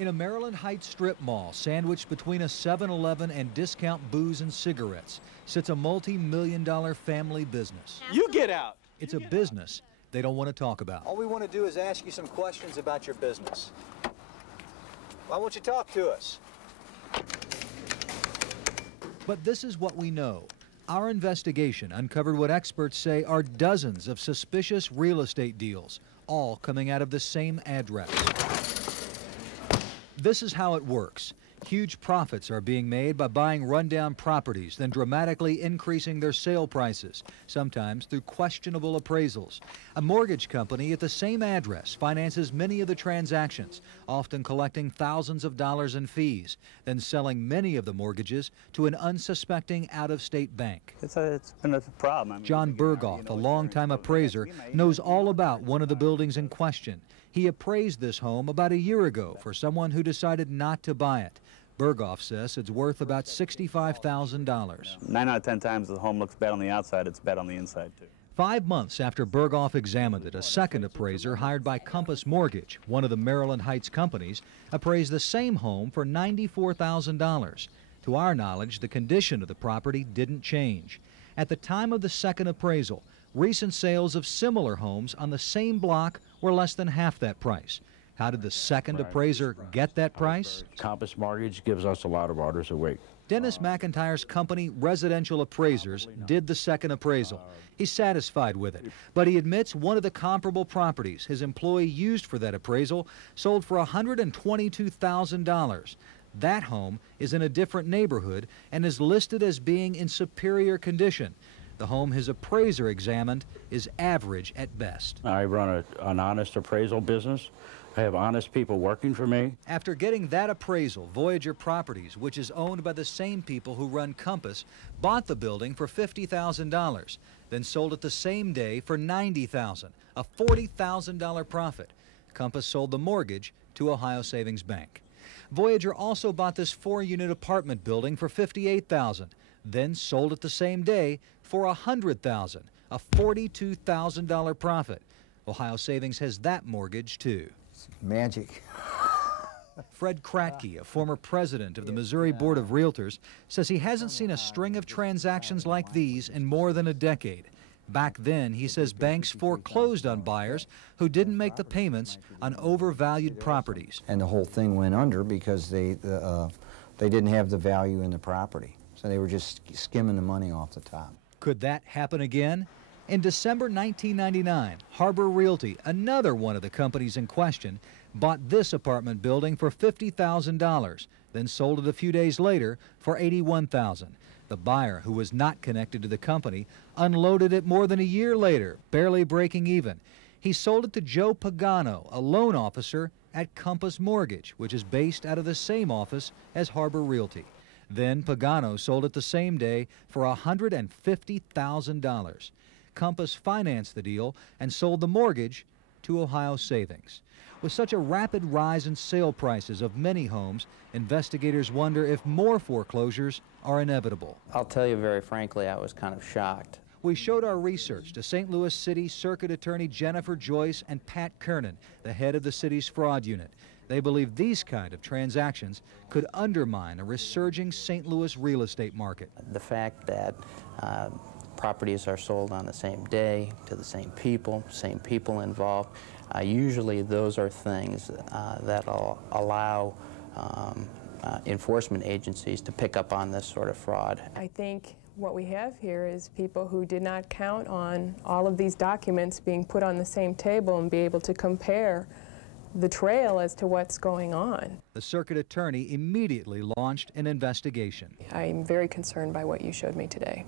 In a Maryland Heights strip mall, sandwiched between a 7-Eleven and discount booze and cigarettes, sits a multi-million-dollar family business. You get out! It's a business they don't want to talk about. All we want to do is ask you some questions about your business. Why won't you talk to us? But this is what we know. Our investigation uncovered what experts say are dozens of suspicious real estate deals, all coming out of the same address. This is how it works. Huge profits are being made by buying rundown properties, then dramatically increasing their sale prices, sometimes through questionable appraisals. A mortgage company at the same address finances many of the transactions, often collecting thousands of dollars in fees, then selling many of the mortgages to an unsuspecting out-of-state bank. It's been a problem. John Berghoff, a longtime appraiser, knows all about one of the buildings in question. He appraised this home about a year ago for someone who decided not to buy it. Berghoff says it's worth about $65,000. 9 out of 10 times the home looks bad on the outside, it's bad on the inside too. 5 months after Berghoff examined it, a second appraiser hired by Compass Mortgage, one of the Maryland Heights companies, appraised the same home for $94,000. To our knowledge, the condition of the property didn't change. At the time of the second appraisal, recent sales of similar homes on the same block were less than half that price. How did the second appraiser get that price? Compass Mortgage gives us a lot of orders a week. Dennis McIntyre's company, Residential Appraisers, did the second appraisal. He's satisfied with it, but he admits one of the comparable properties his employee used for that appraisal sold for $122,000. That home is in a different neighborhood and is listed as being in superior condition. The home his appraiser examined is average at best. I run an honest appraisal business. I have honest people working for me. After getting that appraisal, Voyager Properties, which is owned by the same people who run Compass, bought the building for $50,000, then sold it the same day for $90,000, a $40,000 profit. Compass sold the mortgage to Ohio Savings Bank. Voyager also bought this 4-unit apartment building for $58,000, then sold it the same day for $100,000, a $42,000 profit. Ohio Savings has that mortgage too. Magic. Fred Kratke, a former president of the Missouri Board of Realtors, says he hasn't seen a string of transactions like these in more than a decade. Back then, he says banks foreclosed on buyers who didn't make the payments on overvalued properties. And the whole thing went under because they didn't have the value in the property. So they were just skimming the money off the top. Could that happen again? In December 1999, Harbor Realty, another one of the companies in question, bought this apartment building for $50,000, then sold it a few days later for $81,000. The buyer, who was not connected to the company, unloaded it more than a year later, barely breaking even. He sold it to Joe Pagano, a loan officer at Compass Mortgage, which is based out of the same office as Harbor Realty. Then Pagano sold it the same day for $150,000. Compass financed the deal and sold the mortgage to Ohio Savings. With such a rapid rise in sale prices of many homes, investigators wonder if more foreclosures are inevitable. I'll tell you very frankly, I was kind of shocked. We showed our research to St. Louis City Circuit Attorney Jennifer Joyce and Pat Kernan, the head of the city's fraud unit. They believe these kind of transactions could undermine a resurging St. Louis real estate market. The fact that properties are sold on the same day to the same people involved, usually those are things that allow enforcement agencies to pick up on this sort of fraud. I think what we have here is people who did not count on all of these documents being put on the same table and be able to compare the trail as to what's going on. The circuit attorney immediately launched an investigation. I'm very concerned by what you showed me today.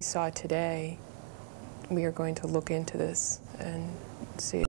We saw today, we are going to look into this and see